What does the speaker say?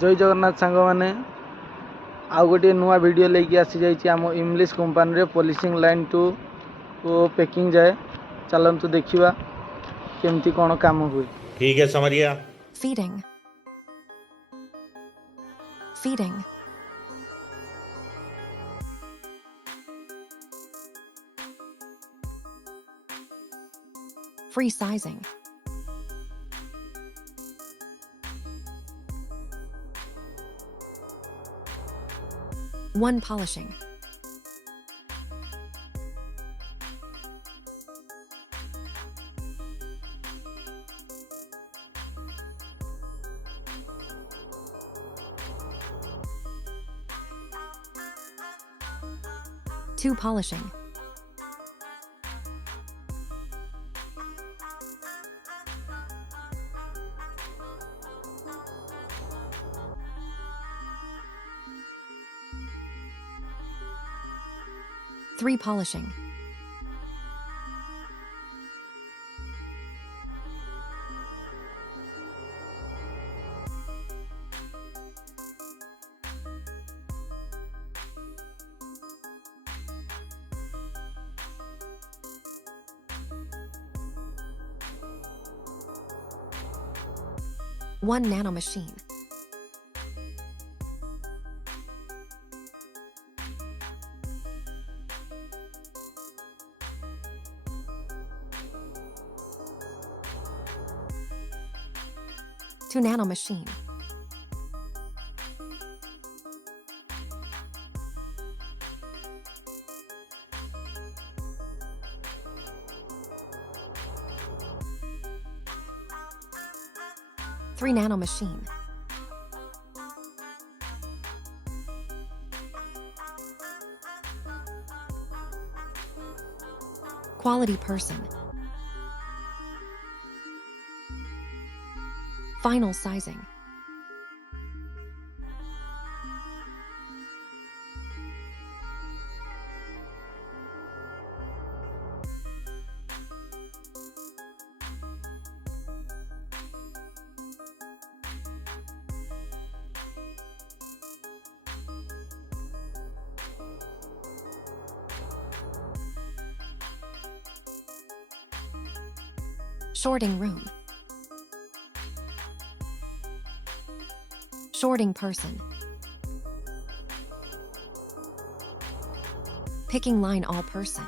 जय जगन्नाथ सांग मैंने आउ गोटे नुआ वीडियो लेके आसी जाइए आम इंग्लिश कंपनी रे पॉलिशिंग लाइन टू पैकिंग जाए चलतु देखा केमती कौन काम हुए। ठीक है समरिया। Feeding. Feeding. Free sizing. One polishing. Two polishing. Three polishing. One nano machine. Two nano machine. Three nano machine. Quality person. Final sizing. Sorting room. Sorting person. Picking line all person.